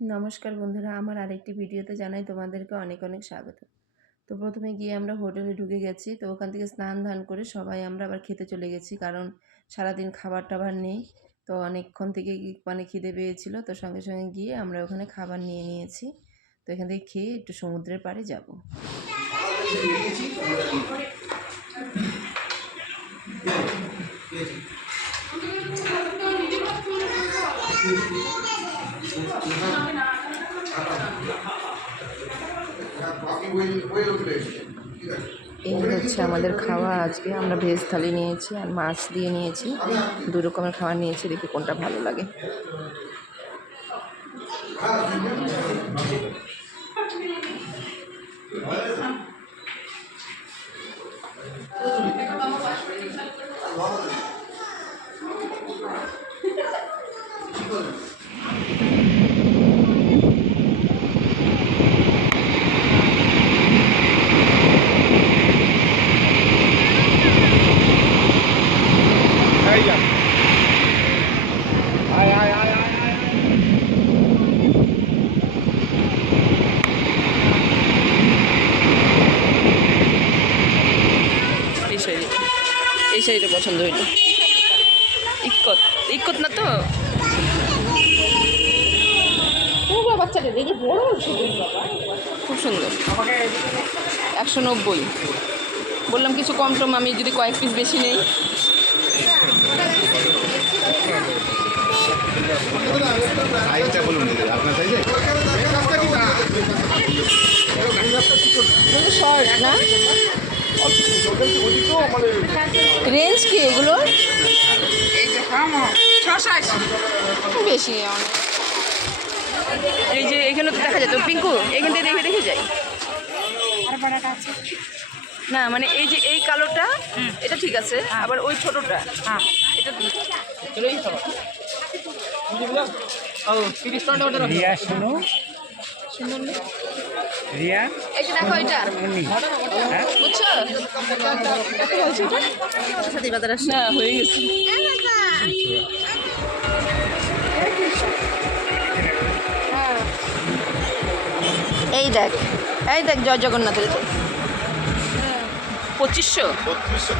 নমস্কার বন্ধুরা, আমার আরেকটি ভিডিওতে জানাই তোমাদেরকে অনেক অনেক স্বাগত। তো প্রথমে গিয়ে আমরা হোটেলে ঢুকে গেছি। তো ওখান থেকে স্নান ধান করে সবাই আমরা আবার খেতে চলে গেছি, কারণ সারাদিন খাবার টাবার নেই। তো অনেকক্ষণ থেকে খিদে পেয়েছিল, তো সঙ্গে সঙ্গে গিয়ে আমরা ওখানে খাবার নিয়ে নিয়েছি। তো এখান থেকে খেয়ে একটু সমুদ্রের পাড়ে যাব। এই হচ্ছে আমাদের খাওয়া। আজকে আমরা ভেজ থালি নিয়েছি আর মাছ দিয়ে নিয়েছি। 2 রকমের খাবার নিয়েছি, দেখি কোনটা ভালো লাগে। এই সাইডে পছন্দ হইল। ইক্কত ইক্কত না তো খুব সুন্দর। 190 বললাম, কিছু কম টম আমি যদি কয়েক পিস বেশি নেই। শর্ট না, রেঞ্জ কি এগুলো? বেশি অনেক। এই যে এখানে তো দেখা যেত পিঙ্কু, এখান থেকে দেখে দেখে যাই না, মানে এই যে এই কালোটা এটা ঠিক আছে, আবার ওই ছোটটা এটা রিয়া, এই যে দেখো এটা বুঝছো, সাথী বাজার না হয়ে গেছে। এই দেখ, এই দেখ, জয় জগন্নাথের 2500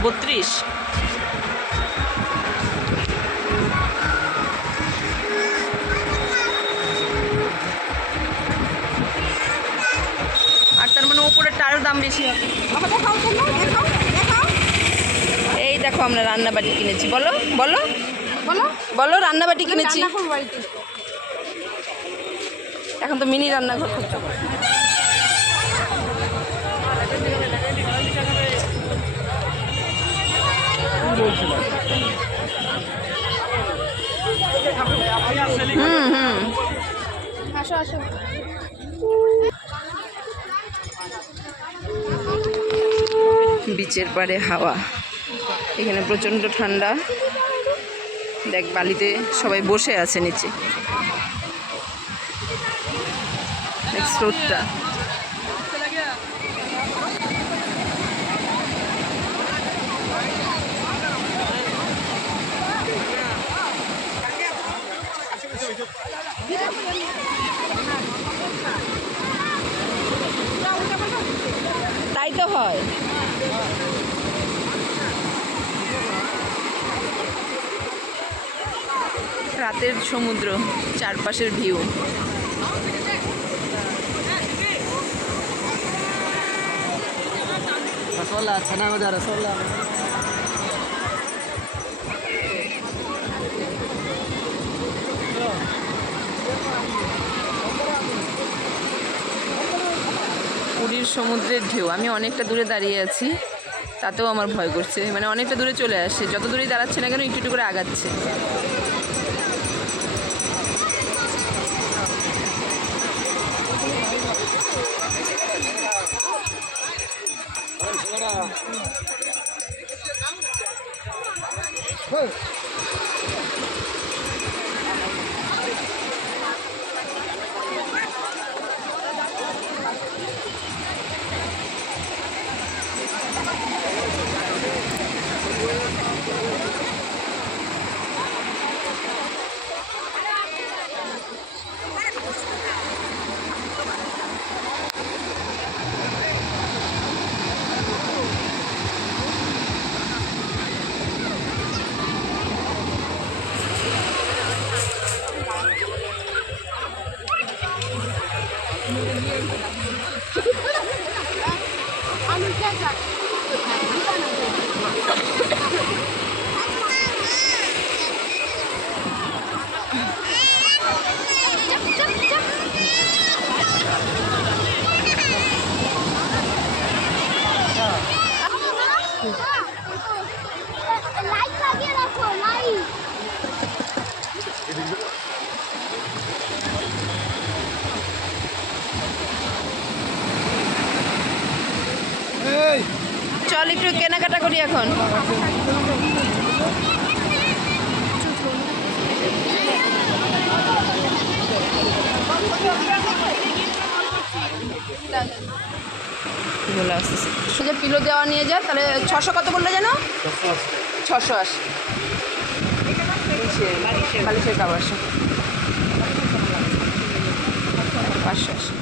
32। আর তার মানে ওপরের টারের দাম বেশি হবে। এই দেখো আমরা রান্নাবাটি কিনেছি। বলো বলো বলো বলো, রান্নাবাটি কিনেছি। এখন তো মিনি রান্নাঘর খুঁজতে পারে। আসো আসো। বিচের পাড়ে হাওয়া, এখানে প্রচণ্ড ঠান্ডা। দেখ বালিতে সবাই বসে আছে নিচে, দেখ স্রোতটা। তাই তো হয়। রাতের সমুদ্র, চারপাশের ভিউ। রসগোল্লা, ছানা ভাজা, রসগোল্লা। পুরীর সমুদ্রের ঢেউ। আমি অনেকটা দূরে দাঁড়িয়ে আছি, তাতেও আমার ভয় করছে। মানে অনেকটা দূরে চলে আসছে, যত দূরেই দাঁড়াচ্ছে না কেন একটু একটু করে আগাচ্ছে। লাইট লাগিয়ে রাখো লাইট। চল একটু কেনাকাটা করি এখন। বলে আসতেছে যে পিলো দেওয়া নিয়ে যা, তাহলে 600 কত বললো যেন? 680 বালিশের কাবার 580।